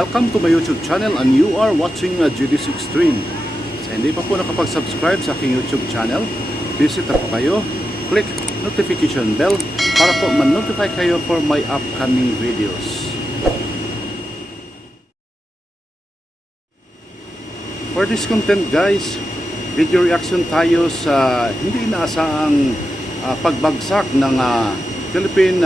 Welcome to my YouTube channel and you are watching jdcxtreme. Sa hindi pa po nakapag-subscribe sa aking YouTube channel, visit ako kayo, click notification bell para po man-notify kayo for my upcoming videos. For this content guys, video reaction tayo sa hindi inaasahang pagbagsak ng Philippine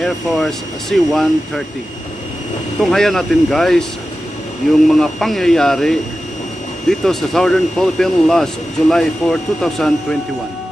Air Force C-130. Tunghayan natin guys yung mga pangyayari dito sa Southern Philippines last July 4, 2021.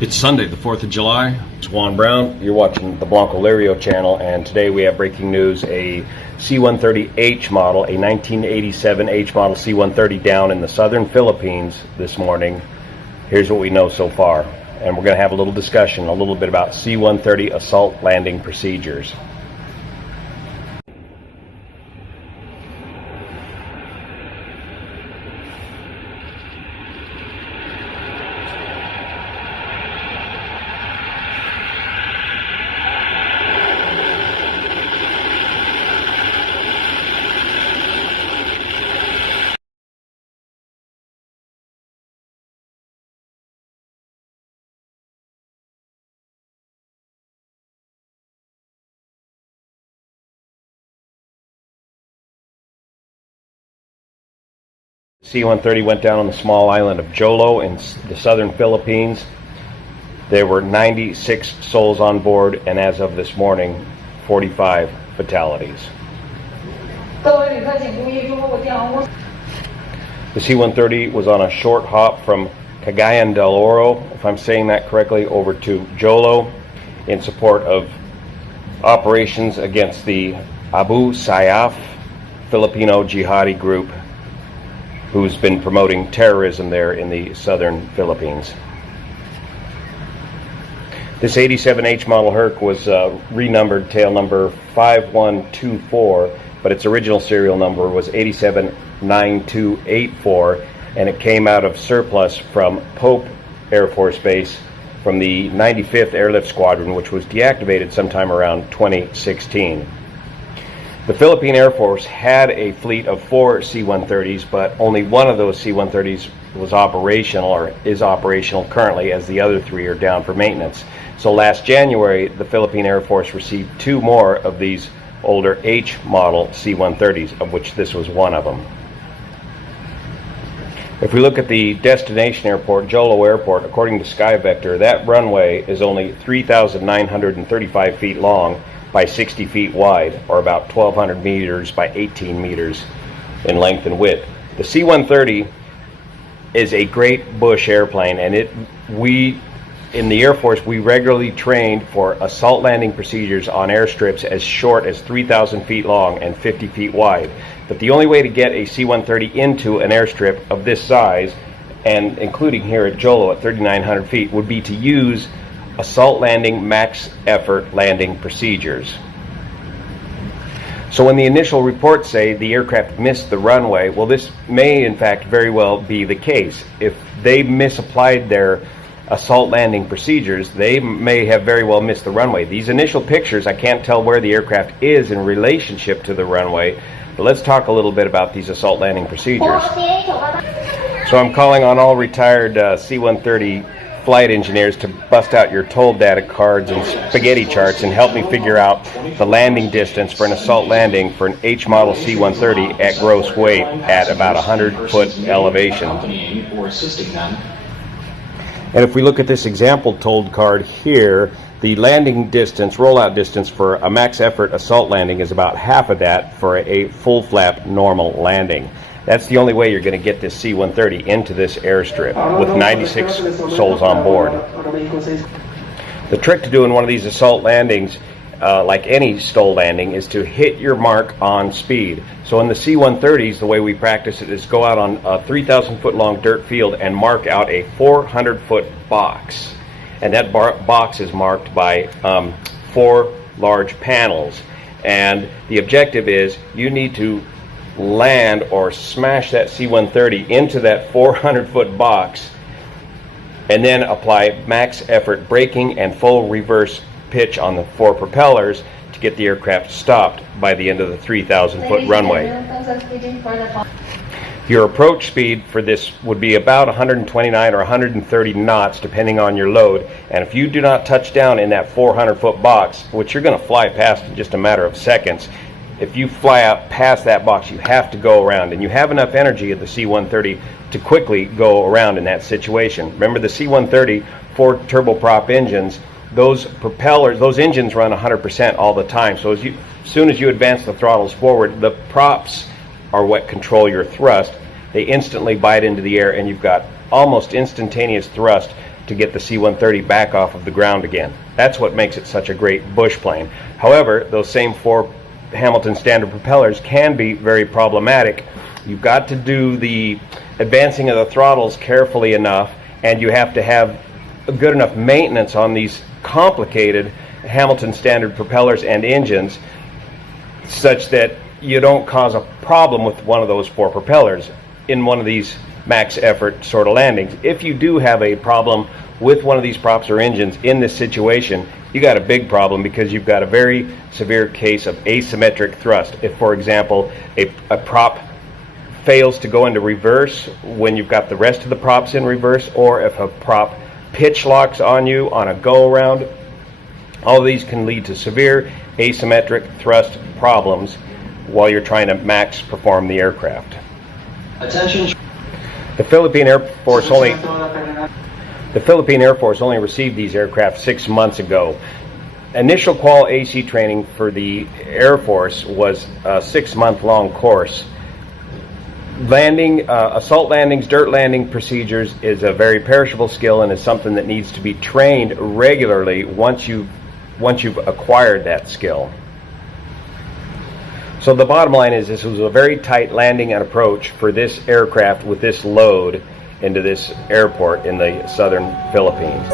It's Sunday, the 4th of July. It's Juan Brown. You're watching the Blanco Lirio channel, and today we have breaking news. A C-130H model, a 1987 H model C-130 down in the southern Philippines this morning. Here's what we know so far. And we're going to have a little discussion, a little bit about C-130 assault landing procedures. C-130 went down on the small island of Jolo in the southern Philippines. There were 96 souls on board, and as of this morning, 45 fatalities. The C-130 was on a short hop from Cagayan del Oro, if I'm saying that correctly, over to Jolo in support of operations against the Abu Sayyaf Filipino jihadi group who's been promoting terrorism there in the southern Philippines. This 87H model Herc was renumbered tail number 5124, but its original serial number was 879284, and it came out of surplus from Pope Air Force Base from the 95th Airlift Squadron, which was deactivated sometime around 2016. The Philippine Air Force had a fleet of 4 C-130s, but only one of those C-130s was operational, or is operational currently, as the other 3 are down for maintenance. So last January, the Philippine Air Force received 2 more of these older H model C-130s, of which this was one of them. If we look at the destination airport, Jolo Airport, according to SkyVector, that runway is only 3,935 feet long by 60 feet wide, or about 1,200 meters by 18 meters in length and width. The C-130 is a great bush airplane, and in the Air Force, we regularly trained for assault landing procedures on airstrips as short as 3,000 feet long and 50 feet wide. But the only way to get a C-130 into an airstrip of this size, and including here at Jolo at 3,900 feet, would be to use assault landing max effort landing procedures. So when the initial reports say the aircraft missed the runway, well, this may in fact very well be the case. If they misapplied their assault landing procedures, they may have very well missed the runway. These initial pictures, I can't tell where the aircraft is in relationship to the runway, but let's talk a little bit about these assault landing procedures. So I'm calling on all retired C-130 flight engineers to bust out your toll data cards and spaghetti charts and help me figure out the landing distance for an assault landing for an H model C-130 at gross weight at about 100-foot elevation. And if we look at this example told card here, the landing distance, rollout distance for a max effort assault landing is about half of that for a full flap normal landing. That's the only way you're going to get this C-130 into this airstrip with 96 souls on board. The trick to doing one of these assault landings, like any STOL landing, is to hit your mark on speed. So in the C-130s, the way we practice it is go out on a 3,000 foot long dirt field and mark out a 400 foot box. And that box is marked by 4 large panels. And the objective is you need to land or smash that C-130 into that 400 foot box and then apply max effort braking and full reverse pitch on the 4 propellers to get the aircraft stopped by the end of the 3,000 foot runway. Your approach speed for this would be about 129 or 130 knots depending on your load, and if you do not touch down in that 400 foot box, which you're going to fly past in just a matter of seconds, if you fly out past that box, you have to go around, and you have enough energy at the C-130 to quickly go around in that situation. Remember, the C-130 4 turboprop engines, those propellers, those engines run 100% all the time. So as soon as you advance the throttles forward, the props are what control your thrust. They instantly bite into the air, and you've got almost instantaneous thrust to get the C-130 back off of the ground again. That's what makes it such a great bush plane. However, those same 4 Hamilton standard propellers can be very problematic. You've got to do the advancing of the throttles carefully enough, and you have to have good enough maintenance on these complicated Hamilton standard propellers and engines such that you don't cause a problem with one of those 4 propellers in one of these max effort sort of landings. If you do have a problem with one of these props or engines in this situation, you got a big problem, because you've got a very severe case of asymmetric thrust. If, for example, a prop fails to go into reverse when you've got the rest of the props in reverse, or if a prop pitch locks on you on a go-around, all of these can lead to severe asymmetric thrust problems while you're trying to max perform the aircraft. Attention. The Philippine Air Force only The Philippine Air Force only received these aircraft 6 months ago. Initial qual AC training for the Air Force was a 6-month-long course. Landing, assault landings, dirt landing procedures is a very perishable skill and is something that needs to be trained regularly once you've acquired that skill. So the bottom line is this was a very tight landing and approach for this aircraft with this load into this airport in the southern Philippines.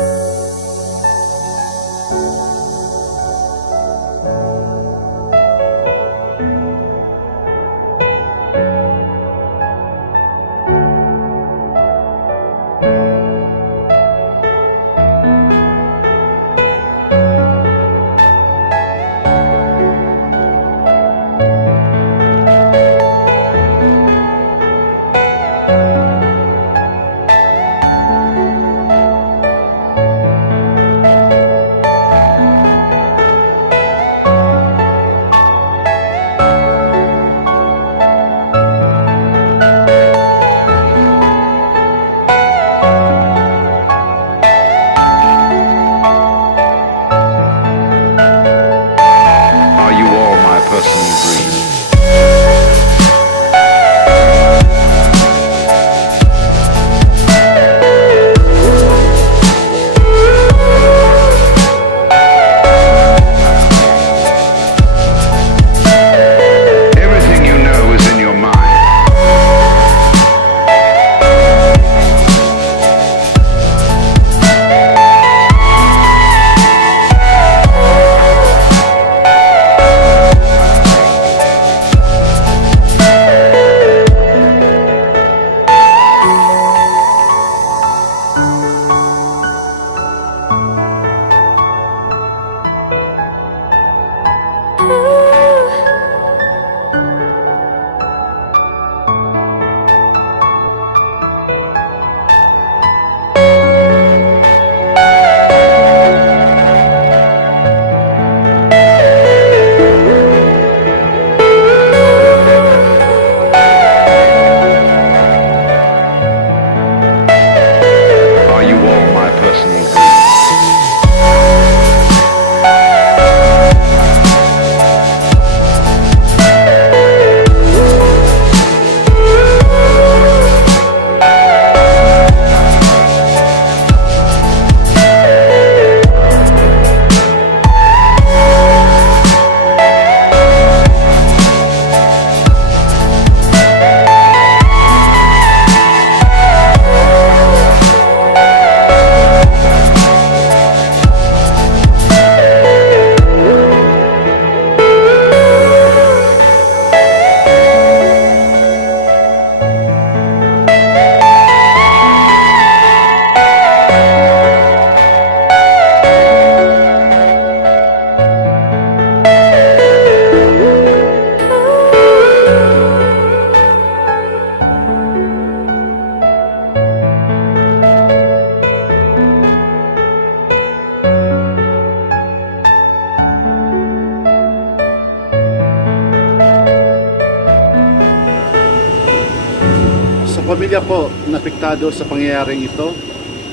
Pamilya po napiktado sa pangyayaring ito,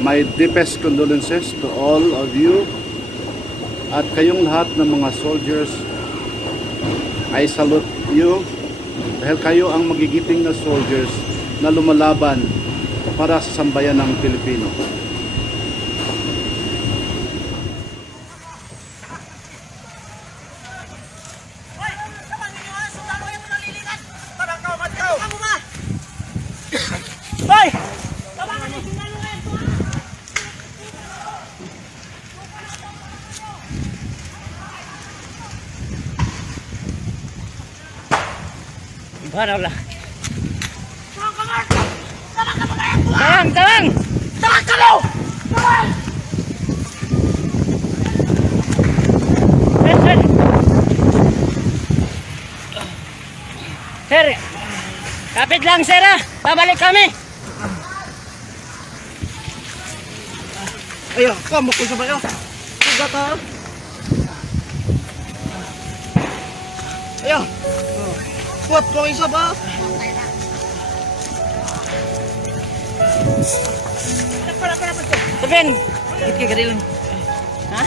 my deepest condolences to all of you at kayong lahat ng mga soldiers. I salute you dahil kayo ang magigiting na soldiers na lumalaban para sa sambayan ng Pilipino. Hoy! Baraw lang. Tawang! Tawang! Tawang ka mo! Tawang! Sir! Sir! Kapit lang sir ha! Babalik kami! Ayo, kamu ko sa bayo. Sugat ha. Ayo. Kuat ko isa ba? Tepin. Ikut ke lang. Ha?